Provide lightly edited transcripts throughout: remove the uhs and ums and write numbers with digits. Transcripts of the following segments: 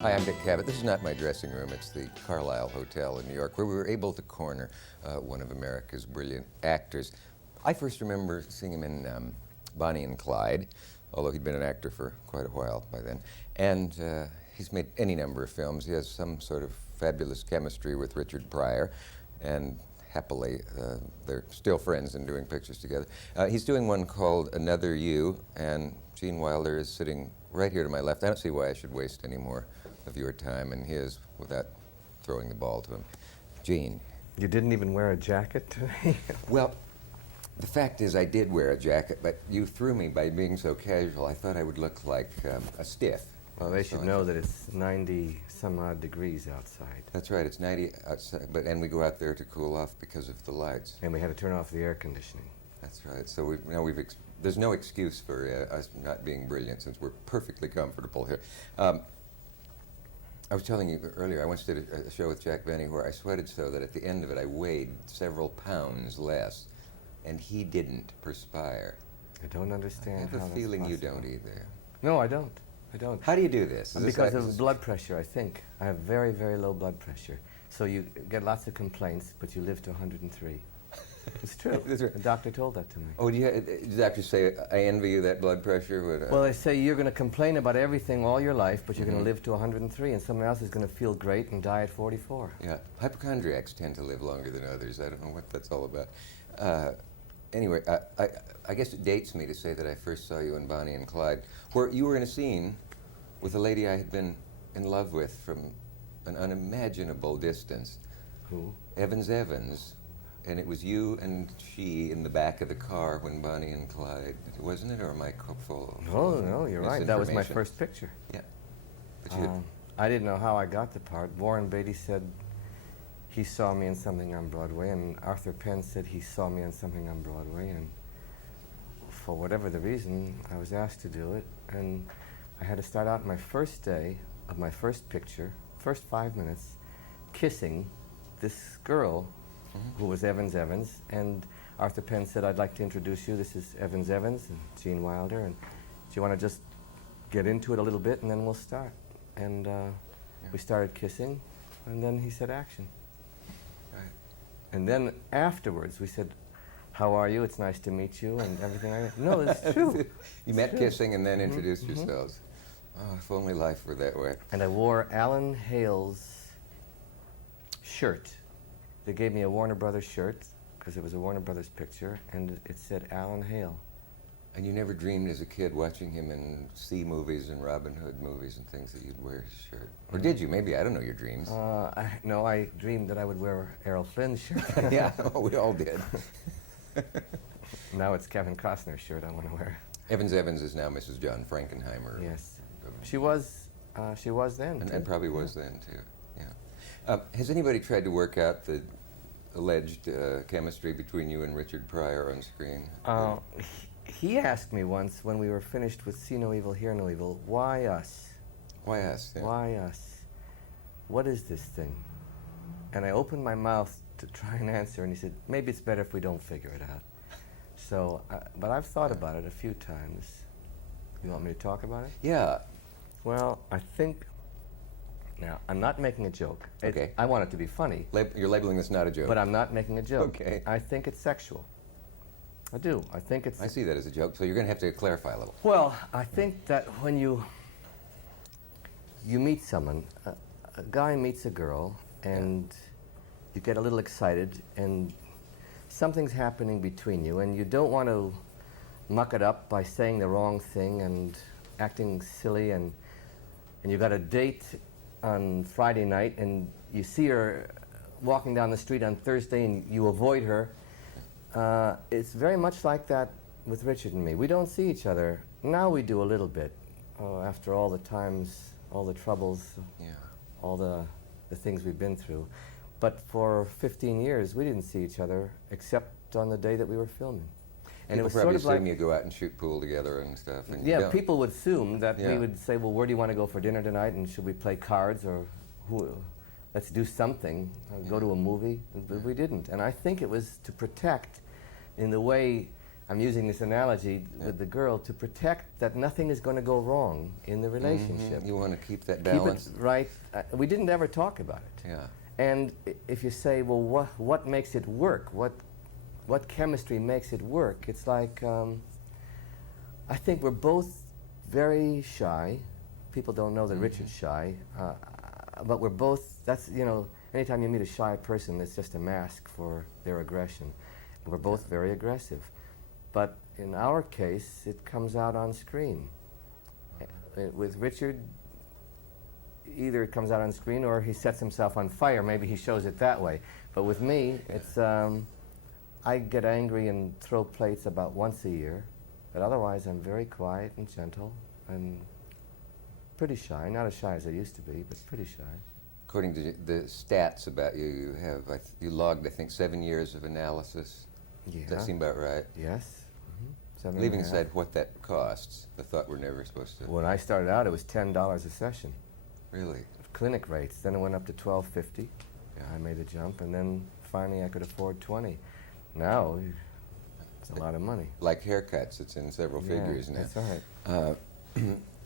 Hi, I'm Dick Cavett. This is not my dressing room. It's the Carlisle Hotel in New York, where we were able to corner one of America's brilliant actors. I first remember seeing him in Bonnie and Clyde, although he'd been an actor for quite a while by then. And he's made any number of films. He has some sort of fabulous chemistry with Richard Pryor, and happily they're still friends and doing pictures together. He's doing one called Another You, and Gene Wilder is sitting right here to my left. I don't see why I should waste any more of your time and his without throwing the ball to him. Gene. You didn't even wear a jacket today? Well, the fact is I did wear a jacket, but you threw me by being so casual. I thought I would look like a stiff. Well, they should know that it's 90 some odd degrees outside. That's right, it's 90 outside, and we go out there to cool off because of the lights. And we had to turn off the air conditioning. That's right. So there's no excuse for us not being brilliant since we're perfectly comfortable here. I was telling you earlier, I once did a show with Jack Benny where I sweated so that at the end of it I weighed several pounds less, and he didn't perspire. I don't understand how I have a feeling you don't either. No, I don't. How do you do this? Because of blood pressure, I think. I have very, very low blood pressure. So you get lots of complaints, but you live to 103. It's true. The doctor told that to me. Oh, did the doctor say, I envy you that blood pressure? Well, they say you're going to complain about everything all your life, but you're going to live to 103, and someone else is going to feel great and die at 44. Yeah. Hypochondriacs tend to live longer than others. I don't know what that's all about. Anyway, I guess it dates me to say that I first saw you in Bonnie and Clyde, where you were in a scene with a lady I had been in love with from an unimaginable distance. Who? Evans. And it was you and she in the back of the car when Bonnie and Clyde, wasn't it? Or am I full? Oh, no, you're right. That was my first picture. Yeah. But I didn't know how I got the part. Warren Beatty said he saw me in something on Broadway, and Arthur Penn said he saw me in something on Broadway, and for whatever the reason, I was asked to do it, and I had to start out my first day of my first picture, first 5 minutes, kissing this girl who was Evans, and Arthur Penn said, I'd like to introduce you. This is Evans and Gene Wilder, and do you want to just get into it a little bit, and then we'll start. And we started kissing, and then he said, action. Right. And then afterwards, we said, how are you? It's nice to meet you, and everything like that. No, it's true. You met kissing and then introduced yourselves. Oh, if only life were that way. And I wore Alan Hale's shirt. They gave me a Warner Brothers shirt, because it was a Warner Brothers picture, and it said Alan Hale. And you never dreamed as a kid watching him in Sea movies and Robin Hood movies and things that you'd wear his shirt? Or did you? Maybe, I don't know your dreams. No, I dreamed that I would wear Errol Flynn's shirt. Yeah, we all did. Now it's Kevin Costner's shirt I want to wear. Evans is now Mrs. John Frankenheimer. Yes. She was then, and probably was then, too. Yeah. Has anybody tried to work out the alleged chemistry between you and Richard Pryor on screen? He asked me once when we were finished with See No Evil, Hear No Evil, why us? Why us? Yeah. Why us? What is this thing? And I opened my mouth to try and answer, and he said, maybe it's better if we don't figure it out. So, but I've thought about it a few times. You want me to talk about it? Yeah. Well, I think... Now, I'm not making a joke. Okay. I want it to be funny. You're labeling this not a joke. But I'm not making a joke. Okay. I think it's sexual. I do. I think it's... I see that as a joke, so you're going to have to clarify a little. Well, I think that when you meet someone, a guy meets a girl, and you get a little excited, and something's happening between you, and you don't want to muck it up by saying the wrong thing and acting silly, and you got a date on Friday night, and you see her walking down the street on Thursday, and you avoid her. It's very much like that with Richard and me. We don't see each other. Now we do a little bit, after all the times, all the troubles, all the things we've been through. But for 15 years, we didn't see each other except on the day that we were filming. And people it was probably sort of like you go out and shoot pool together and stuff. And yeah, people would assume that we would say, well, where do you want to go for dinner tonight? And should we play cards or let's do something, go to a movie? But we didn't. And I think it was to protect, in the way I'm using this analogy with the girl to protect that nothing is going to go wrong in the relationship. You want to keep that Keep balance. it right. We didn't ever talk about it. Yeah. And if you say, well, what makes it work? What chemistry makes it work? It's like, I think we're both very shy. People don't know that Richard's shy, but we're both, that's, you know, anytime you meet a shy person, it's just a mask for their aggression. And we're both very aggressive. But in our case, it comes out on screen. With Richard, either it comes out on screen or he sets himself on fire. Maybe he shows it that way. But with me, it's, I get angry and throw plates about once a year. But otherwise, I'm very quiet and gentle and pretty shy. Not as shy as I used to be, but pretty shy. According to the stats about you, you have you logged, I think, 7 years of analysis. Yeah. Does that seem about right? Yes. Leaving aside what that costs, the thought we're never supposed to. When I started out, it was $10 a session. Really? Clinic rates. Then it went up to $12.50. Yeah. I made a jump, and then finally I could afford $20. Now it's a lot of money. Like haircuts, it's in several figures now. That's right.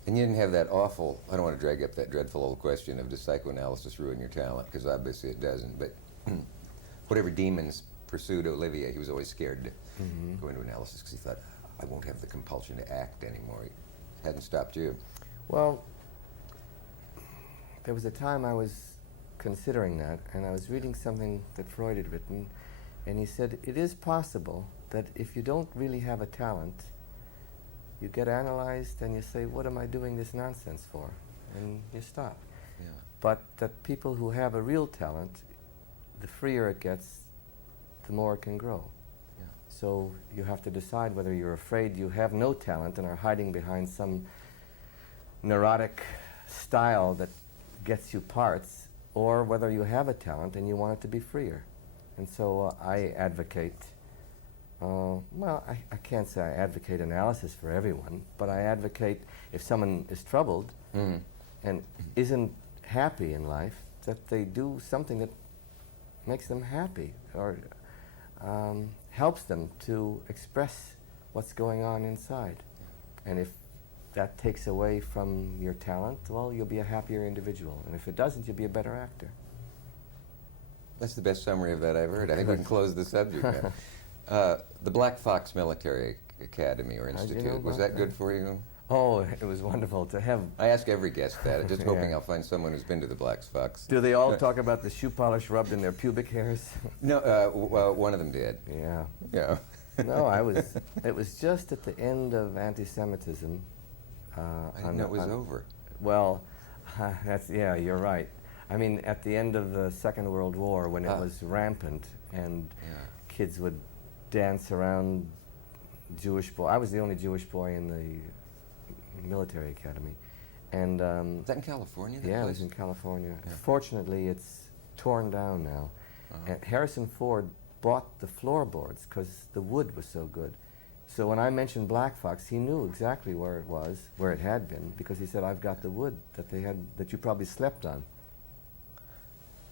And you didn't have that awful, I don't want to drag up that dreadful old question of does psychoanalysis ruin your talent, because obviously it doesn't, but whatever demons pursued Olivier, he was always scared to go into analysis because he thought, I won't have the compulsion to act anymore. It hadn't stopped you. Well, there was a time I was considering that, and I was reading something that Freud had written, and he said, it is possible that if you don't really have a talent, you get analyzed and you say, what am I doing this nonsense for? And you stop. Yeah. But that people who have a real talent, the freer it gets, the more it can grow. Yeah. So you have to decide whether you're afraid you have no talent and are hiding behind some neurotic style that gets you parts, or whether you have a talent and you want it to be freer. And so I advocate, well, I can't say I advocate analysis for everyone, but I advocate if someone is troubled and isn't happy in life, that they do something that makes them happy or helps them to express what's going on inside. And if that takes away from your talent, well, you'll be a happier individual. And if it doesn't, you'll be a better actor. That's the best summary of that I've heard. I think we can close the subject now. The Black Fox Military Academy or Institute, was that good for you? Oh, it was wonderful to have. I ask every guest that, just hoping I'll find someone who's been to the Black Fox. Do they all talk about the shoe polish rubbed in their pubic hairs? No, well, one of them did. Yeah. Yeah. No, it was just at the end of anti-Semitism. I didn't know it was over. Well, yeah, you're right. I mean, at the end of the Second World War, when it was rampant and kids would dance around Jewish boy. I was the only Jewish boy in the military academy. And is that in California? Yeah, it was in California. Yeah. Fortunately, it's torn down now. And Harrison Ford bought the floorboards because the wood was so good. So when I mentioned Black Fox, he knew exactly where it was, where it had been, because he said, I've got the wood that they had, that you probably slept on.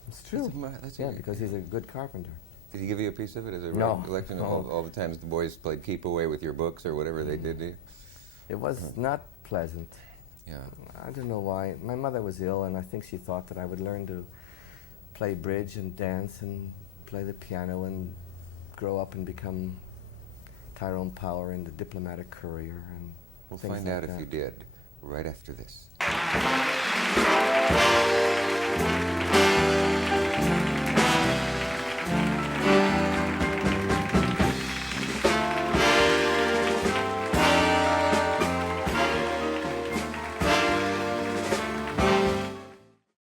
It's true. That's because he's a good carpenter. Did he give you a piece of it as a No. recollection of all the times the boys played keep away with your books or whatever they did to you? It was not pleasant. Yeah. I don't know why. My mother was ill, and I think she thought that I would learn to play bridge and dance and play the piano and grow up and become Tyrone Power in the Diplomatic Courier. And we'll things find like out that. if you did right after this.